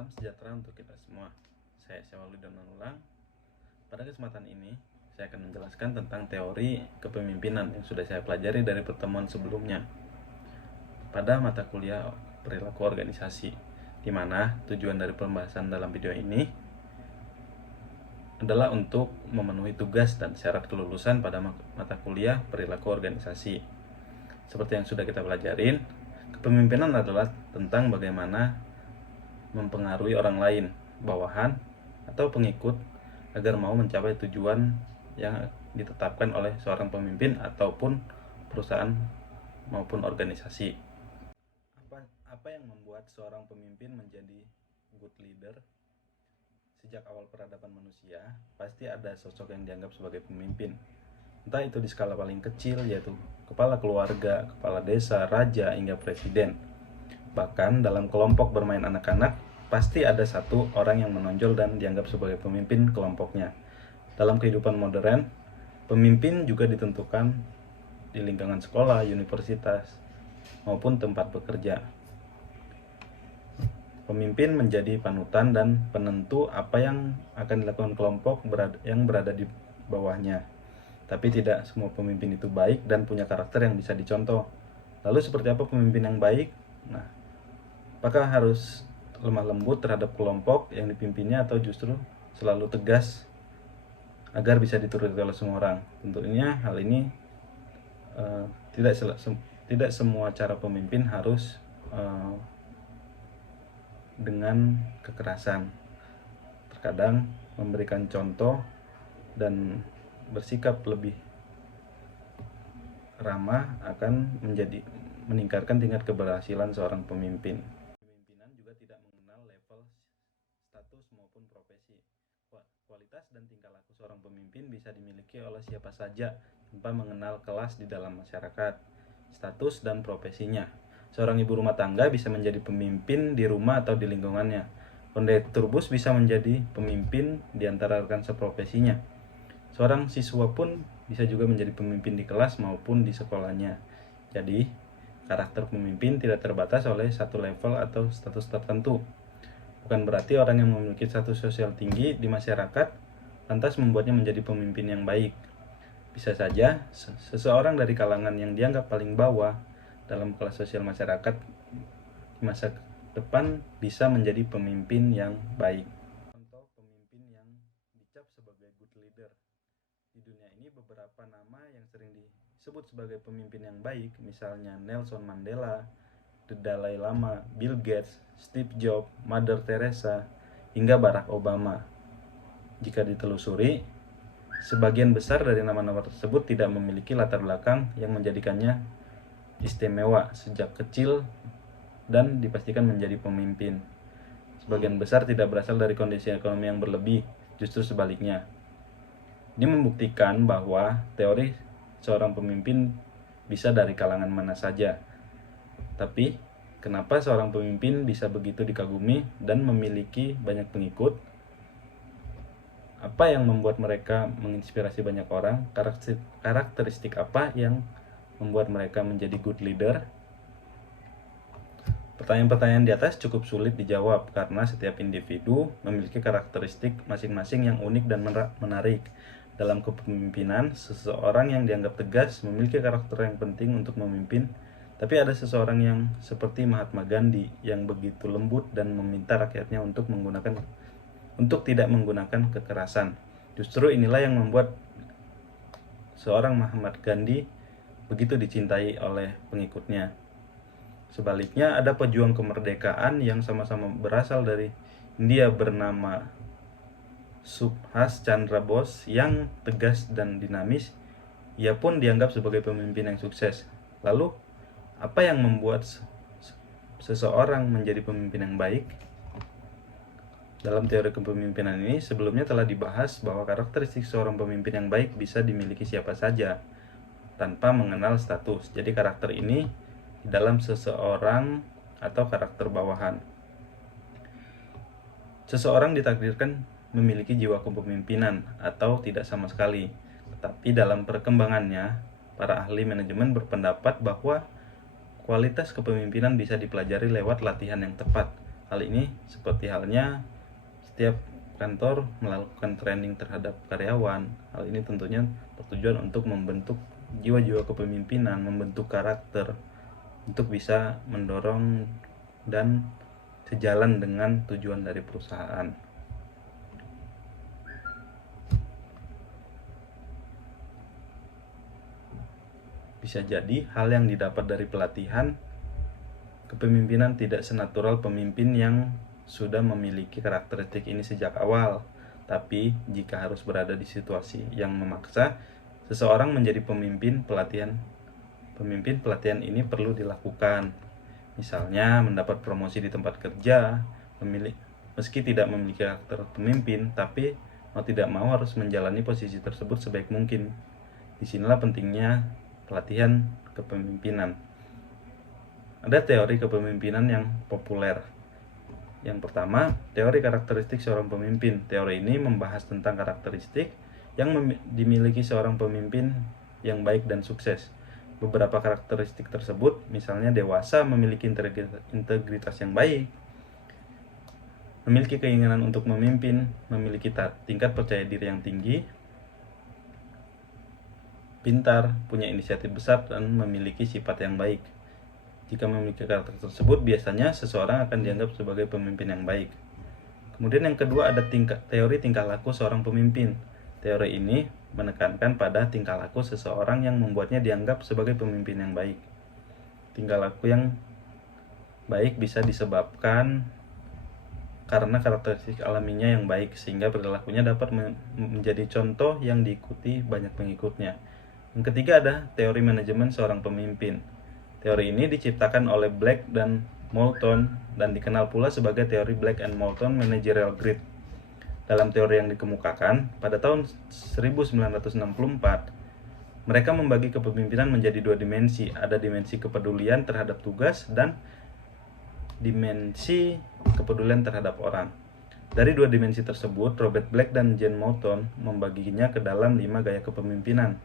Salam sejahtera untuk kita semua. Saya Syawali Donanulang. Pada kesempatan ini, saya akan menjelaskan tentang teori kepemimpinan yang sudah saya pelajari dari pertemuan sebelumnya pada mata kuliah perilaku organisasi, di mana tujuan dari pembahasan dalam video ini adalah untuk memenuhi tugas dan syarat kelulusan pada mata kuliah perilaku organisasi. Seperti yang sudah kita pelajarin, kepemimpinan adalah tentang bagaimana mempengaruhi orang lain, bawahan, atau pengikut agar mau mencapai tujuan yang ditetapkan oleh seorang pemimpin ataupun perusahaan maupun organisasi. Apa yang membuat seorang pemimpin menjadi good leader? Sejak awal peradaban manusia, pasti ada sosok yang dianggap sebagai pemimpin. Entah itu di skala paling kecil, yaitu kepala keluarga, kepala desa, raja, hingga presiden. Bahkan dalam kelompok bermain anak-anak, pasti ada satu orang yang menonjol dan dianggap sebagai pemimpin kelompoknya. Dalam kehidupan modern, pemimpin juga ditentukan di lingkungan sekolah, universitas, maupun tempat bekerja. Pemimpin menjadi panutan dan penentu apa yang akan dilakukan kelompok yang berada di bawahnya. Tapi tidak semua pemimpin itu baik dan punya karakter yang bisa dicontoh. Lalu seperti apa pemimpin yang baik? Nah, apakah harus lemah lembut terhadap kelompok yang dipimpinnya atau justru selalu tegas agar bisa dituruti oleh semua orang? Tentunya hal ini tidak semua cara pemimpin harus dengan kekerasan. Terkadang memberikan contoh dan bersikap lebih ramah akan meningkatkan tingkat keberhasilan seorang pemimpin. Pemimpinan juga tidak mengenal level, status maupun profesi. Kualitas dan tingkah laku seorang pemimpin bisa dimiliki oleh siapa saja tanpa mengenal kelas di dalam masyarakat, status dan profesinya. Seorang ibu rumah tangga bisa menjadi pemimpin di rumah atau di lingkungannya. Kondektur bus bisa menjadi pemimpin di antara rekan seprofesinya. Seorang siswa pun bisa juga menjadi pemimpin di kelas maupun di sekolahnya. Jadi, karakter pemimpin tidak terbatas oleh satu level atau status tertentu. Bukan berarti orang yang memiliki status sosial tinggi di masyarakat lantas membuatnya menjadi pemimpin yang baik. Bisa saja seseorang dari kalangan yang dianggap paling bawah dalam kelas sosial masyarakat di masa depan bisa menjadi pemimpin yang baik. Contoh pemimpin yang dicap sebagai good leader. Di dunia ini beberapa nama yang sering disebut sebagai pemimpin yang baik, misalnya Nelson Mandela, The Dalai Lama, Bill Gates, Steve Jobs, Mother Teresa, hingga Barack Obama. Jika ditelusuri, sebagian besar dari nama-nama tersebut tidak memiliki latar belakang yang menjadikannya istimewa sejak kecil dan dipastikan menjadi pemimpin. Sebagian besar tidak berasal dari kondisi ekonomi yang berlebih, justru sebaliknya. Ini membuktikan bahwa teori seorang pemimpin bisa dari kalangan mana saja. Tapi, kenapa seorang pemimpin bisa begitu dikagumi dan memiliki banyak pengikut? Apa yang membuat mereka menginspirasi banyak orang? Karakteristik apa yang membuat mereka menjadi good leader? Pertanyaan-pertanyaan di atas cukup sulit dijawab karena setiap individu memiliki karakteristik masing-masing yang unik dan menarik. Dalam kepemimpinan, seseorang yang dianggap tegas memiliki karakter yang penting untuk memimpin, tapi ada seseorang yang seperti Mahatma Gandhi yang begitu lembut dan meminta rakyatnya untuk tidak menggunakan kekerasan. Justru inilah yang membuat seorang Mahatma Gandhi begitu dicintai oleh pengikutnya. Sebaliknya, ada pejuang kemerdekaan yang sama-sama berasal dari India bernama Subhas Chandra Bose yang tegas dan dinamis. Ia pun dianggap sebagai pemimpin yang sukses. Lalu, apa yang membuat seseorang menjadi pemimpin yang baik? Dalam teori kepemimpinan ini sebelumnya telah dibahas bahwa karakteristik seorang pemimpin yang baik bisa dimiliki siapa saja tanpa mengenal status. Jadi karakter ini di dalam seseorang atau karakter bawahan. Seseorang ditakdirkan memiliki jiwa kepemimpinan atau tidak sama sekali. Tetapi dalam perkembangannya, para ahli manajemen berpendapat bahwa kualitas kepemimpinan bisa dipelajari lewat latihan yang tepat. Hal ini seperti halnya setiap kantor melakukan training terhadap karyawan. Hal ini tentunya bertujuan untuk membentuk jiwa-jiwa kepemimpinan, membentuk karakter untuk bisa mendorong dan sejalan dengan tujuan dari perusahaan. Bisa jadi hal yang didapat dari pelatihan kepemimpinan tidak senatural pemimpin yang sudah memiliki karakteristik ini sejak awal. Tapi jika harus berada di situasi yang memaksa seseorang menjadi pemimpin, pelatihan ini perlu dilakukan. Misalnya mendapat promosi di tempat kerja, meski tidak memiliki karakter pemimpin, tapi mau tidak mau harus menjalani posisi tersebut sebaik mungkin. Disinilah pentingnya pelatihan kepemimpinan. Ada teori kepemimpinan yang populer. Yang pertama, teori karakteristik seorang pemimpin. Teori ini membahas tentang karakteristik yang dimiliki seorang pemimpin yang baik dan sukses. Beberapa karakteristik tersebut, misalnya dewasa, memiliki integritas yang baik, memiliki keinginan untuk memimpin, memiliki tingkat percaya diri yang tinggi, pintar, punya inisiatif besar, dan memiliki sifat yang baik. Jika memiliki karakter tersebut, biasanya seseorang akan dianggap sebagai pemimpin yang baik. Kemudian yang kedua ada teori tingkah laku seorang pemimpin. Teori ini menekankan pada tingkah laku seseorang yang membuatnya dianggap sebagai pemimpin yang baik. Tingkah laku yang baik bisa disebabkan karena karakteristik alaminya yang baik, sehingga perilakunya dapat menjadi contoh yang diikuti banyak pengikutnya. Yang ketiga ada teori manajemen seorang pemimpin. Teori ini diciptakan oleh Black dan Moulton dan dikenal pula sebagai teori Black and Moulton Managerial Grid. Dalam teori yang dikemukakan pada tahun 1964, mereka membagi kepemimpinan menjadi dua dimensi. Ada dimensi kepedulian terhadap tugas dan dimensi kepedulian terhadap orang. Dari dua dimensi tersebut, Robert Black dan Jane Moulton membaginya ke dalam 5 gaya kepemimpinan.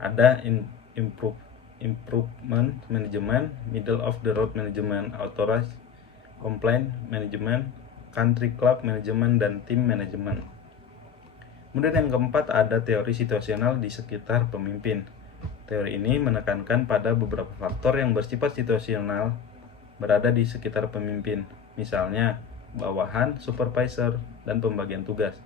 Ada improvement management, middle of the road management, authorized complaint management, country club management, dan team management. Kemudian yang keempat ada teori situasional di sekitar pemimpin. Teori ini menekankan pada beberapa faktor yang bersifat situasional berada di sekitar pemimpin, misalnya bawahan, supervisor, dan pembagian tugas.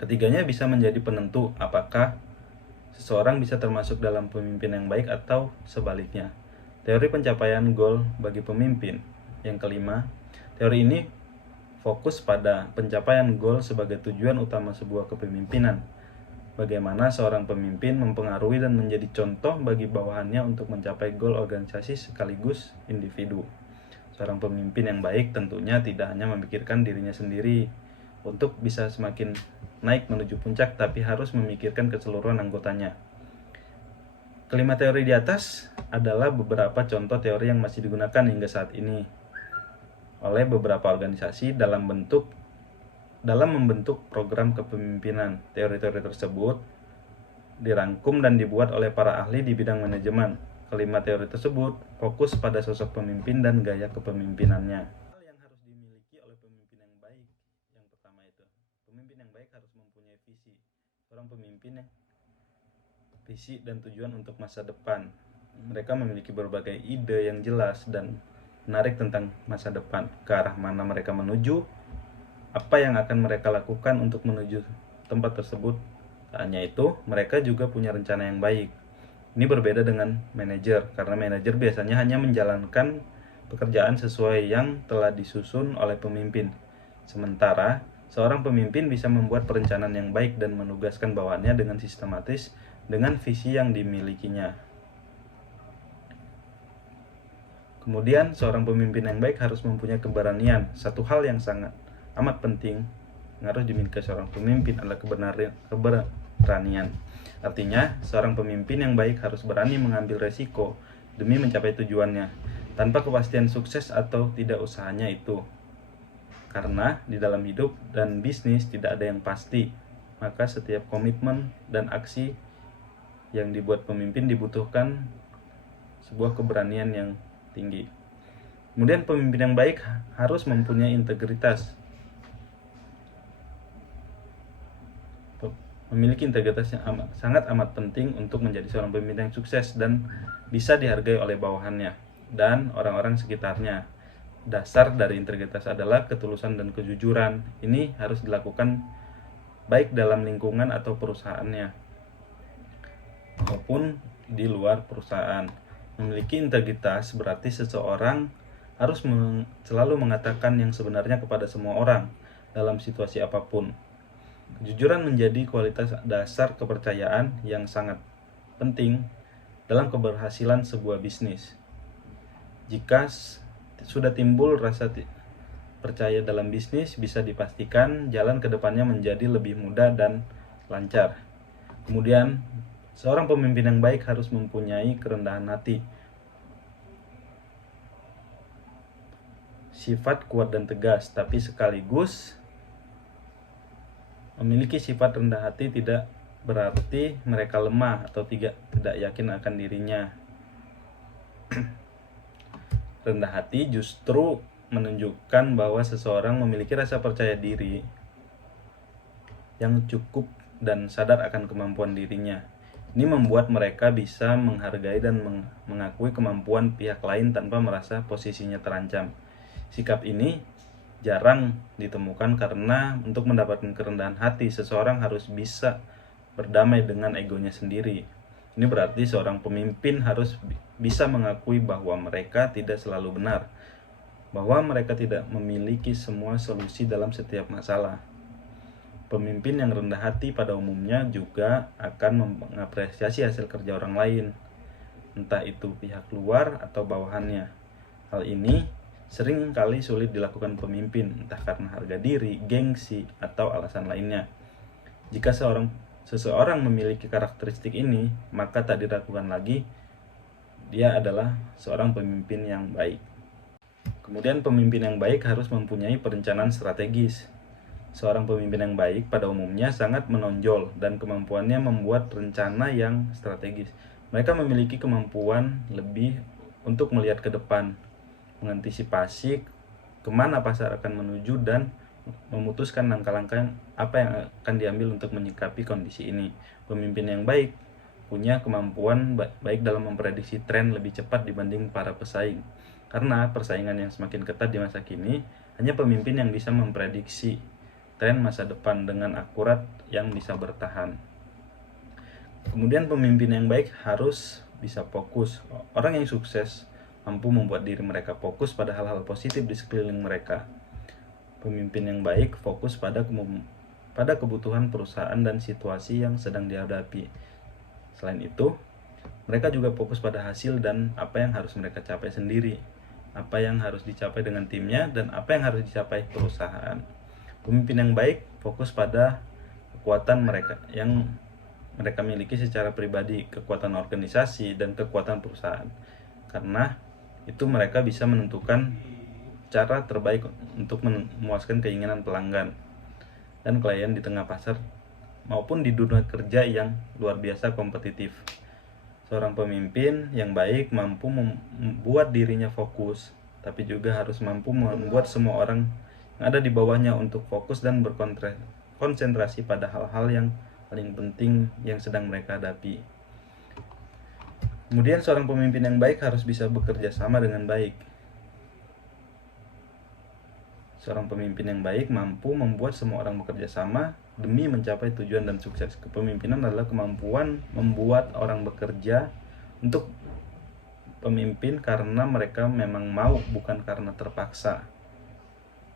Ketiganya bisa menjadi penentu apakah seseorang bisa termasuk dalam pemimpin yang baik atau sebaliknya. Teori pencapaian goal bagi pemimpin. Yang kelima, teori ini fokus pada pencapaian goal sebagai tujuan utama sebuah kepemimpinan. Bagaimana seorang pemimpin mempengaruhi dan menjadi contoh bagi bawahannya untuk mencapai goal organisasi sekaligus individu. Seorang pemimpin yang baik tentunya tidak hanya memikirkan dirinya sendiri untuk bisa semakin naik menuju puncak, tapi harus memikirkan keseluruhan anggotanya. Kelima teori di atas adalah beberapa contoh teori yang masih digunakan hingga saat ini oleh beberapa organisasi dalam membentuk program kepemimpinan. Teori-teori tersebut dirangkum dan dibuat oleh para ahli di bidang manajemen. Kelima teori tersebut fokus pada sosok pemimpin dan gaya kepemimpinannya. Hal yang harus dimiliki oleh pemimpin yang baik. Yang pertama itu, pemimpin yang baik harus mempunyai visi. Seorang pemimpin yang visi dan tujuan untuk masa depan. Mereka memiliki berbagai ide yang jelas dan menarik tentang masa depan, ke arah mana mereka menuju, apa yang akan mereka lakukan untuk menuju tempat tersebut. Tak hanya itu, mereka juga punya rencana yang baik. Ini berbeda dengan manajer, karena manajer biasanya hanya menjalankan pekerjaan sesuai yang telah disusun oleh pemimpin. Sementara, seorang pemimpin bisa membuat perencanaan yang baik dan menugaskan bawahannya dengan sistematis dengan visi yang dimilikinya. Kemudian, seorang pemimpin yang baik harus mempunyai keberanian. Satu hal yang sangat amat penting yang harus dimiliki seorang pemimpin adalah keberanian. Artinya, seorang pemimpin yang baik harus berani mengambil resiko demi mencapai tujuannya, tanpa kepastian sukses atau tidak usahanya itu. Karena di dalam hidup dan bisnis tidak ada yang pasti, maka setiap komitmen dan aksi yang dibuat pemimpin dibutuhkan sebuah keberanian yang tinggi. Kemudian pemimpin yang baik harus mempunyai integritas. Memiliki integritas yang sangat amat penting untuk menjadi seorang pemimpin yang sukses dan bisa dihargai oleh bawahannya dan orang-orang sekitarnya. Dasar dari integritas adalah ketulusan dan kejujuran. Ini harus dilakukan baik dalam lingkungan atau perusahaannya maupun di luar perusahaan. Memiliki integritas berarti seseorang harus selalu mengatakan yang sebenarnya kepada semua orang dalam situasi apapun. Kejujuran menjadi kualitas dasar kepercayaan yang sangat penting dalam keberhasilan sebuah bisnis. Jika sudah timbul rasa percaya dalam bisnis, bisa dipastikan jalan ke depannya menjadi lebih mudah dan lancar. Kemudian, seorang pemimpin yang baik harus mempunyai kerendahan hati. Sifat kuat dan tegas, tapi sekaligus memiliki sifat rendah hati tidak berarti mereka lemah atau tidak yakin akan dirinya. Rendah hati justru menunjukkan bahwa seseorang memiliki rasa percaya diri yang cukup dan sadar akan kemampuan dirinya. Ini membuat mereka bisa menghargai dan mengakui kemampuan pihak lain tanpa merasa posisinya terancam. Sikap ini jarang ditemukan karena untuk mendapatkan kerendahan hati, seseorang harus bisa berdamai dengan egonya sendiri. Ini berarti seorang pemimpin harus bisa mengakui bahwa mereka tidak selalu benar, bahwa mereka tidak memiliki semua solusi dalam setiap masalah. Pemimpin yang rendah hati pada umumnya juga akan mengapresiasi hasil kerja orang lain, entah itu pihak luar atau bawahannya. Hal ini sering kali sulit dilakukan pemimpin, entah karena harga diri, gengsi, atau alasan lainnya. Jika seseorang memiliki karakteristik ini, maka tak diragukan lagi dia adalah seorang pemimpin yang baik. Kemudian pemimpin yang baik harus mempunyai perencanaan strategis. Seorang pemimpin yang baik pada umumnya sangat menonjol dan kemampuannya membuat rencana yang strategis. Mereka memiliki kemampuan lebih untuk melihat ke depan, mengantisipasi kemana pasar akan menuju dan memutuskan langkah-langkah apa yang akan diambil untuk menyikapi kondisi ini. Pemimpin yang baik punya kemampuan baik dalam memprediksi tren lebih cepat dibanding para pesaing. Karena persaingan yang semakin ketat di masa kini, hanya pemimpin yang bisa memprediksi tren masa depan dengan akurat yang bisa bertahan. Kemudian pemimpin yang baik harus bisa fokus. Orang yang sukses mampu membuat diri mereka fokus pada hal-hal positif di sekeliling mereka. Pemimpin yang baik fokus pada kebutuhan perusahaan dan situasi yang sedang dihadapi. Selain itu, mereka juga fokus pada hasil dan apa yang harus mereka capai sendiri, apa yang harus dicapai dengan timnya, dan apa yang harus dicapai perusahaan. Pemimpin yang baik fokus pada kekuatan mereka yang mereka miliki secara pribadi, kekuatan organisasi, dan kekuatan perusahaan. Karena itu mereka bisa menentukan cara terbaik untuk memuaskan keinginan pelanggan dan klien di tengah pasar maupun di dunia kerja yang luar biasa kompetitif. Seorang pemimpin yang baik mampu membuat dirinya fokus, tapi juga harus mampu membuat semua orang yang ada di bawahnya untuk fokus dan berkonsentrasi pada hal-hal yang paling penting yang sedang mereka hadapi. Kemudian seorang pemimpin yang baik harus bisa bekerja sama dengan baik. Seorang pemimpin yang baik mampu membuat semua orang bekerja sama demi mencapai tujuan dan sukses. Kepemimpinan adalah kemampuan membuat orang bekerja untuk pemimpin karena mereka memang mau, bukan karena terpaksa.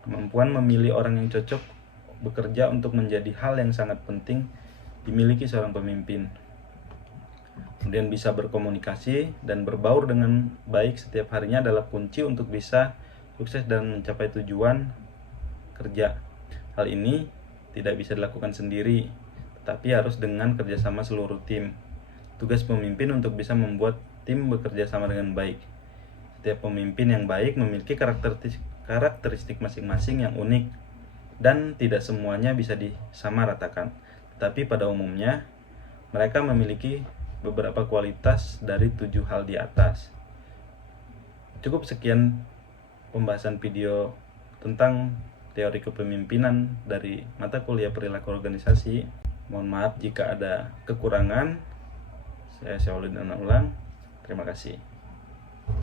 Kemampuan memilih orang yang cocok bekerja untuk menjadi hal yang sangat penting dimiliki seorang pemimpin. Kemudian bisa berkomunikasi dan berbaur dengan baik setiap harinya adalah kunci untuk bisa sukses dan mencapai tujuan kerja. Hal ini tidak bisa dilakukan sendiri, tetapi harus dengan kerjasama seluruh tim. Tugas pemimpin untuk bisa membuat tim bekerja sama dengan baik. Setiap pemimpin yang baik memiliki karakteristik masing-masing yang unik dan tidak semuanya bisa disamaratakan. Tetapi pada umumnya mereka memiliki beberapa kualitas dari 7 hal di atas. Cukup sekian pembahasan video tentang teori kepemimpinan dari mata kuliah perilaku organisasi. Mohon maaf jika ada kekurangan. Saya Syaulidan ulang. Terima kasih.